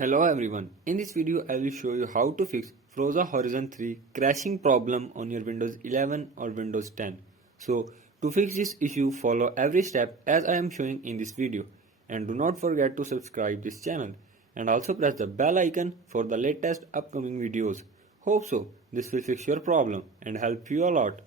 Hello everyone, in this video I will show you how to fix Froza Horizon 3 crashing problem on your Windows 11 or Windows 10. So to fix this issue, follow every step as I am showing in this video, and do not forget to subscribe this channel and also press the bell icon for the latest upcoming videos. Hope so this will fix your problem and help you a lot.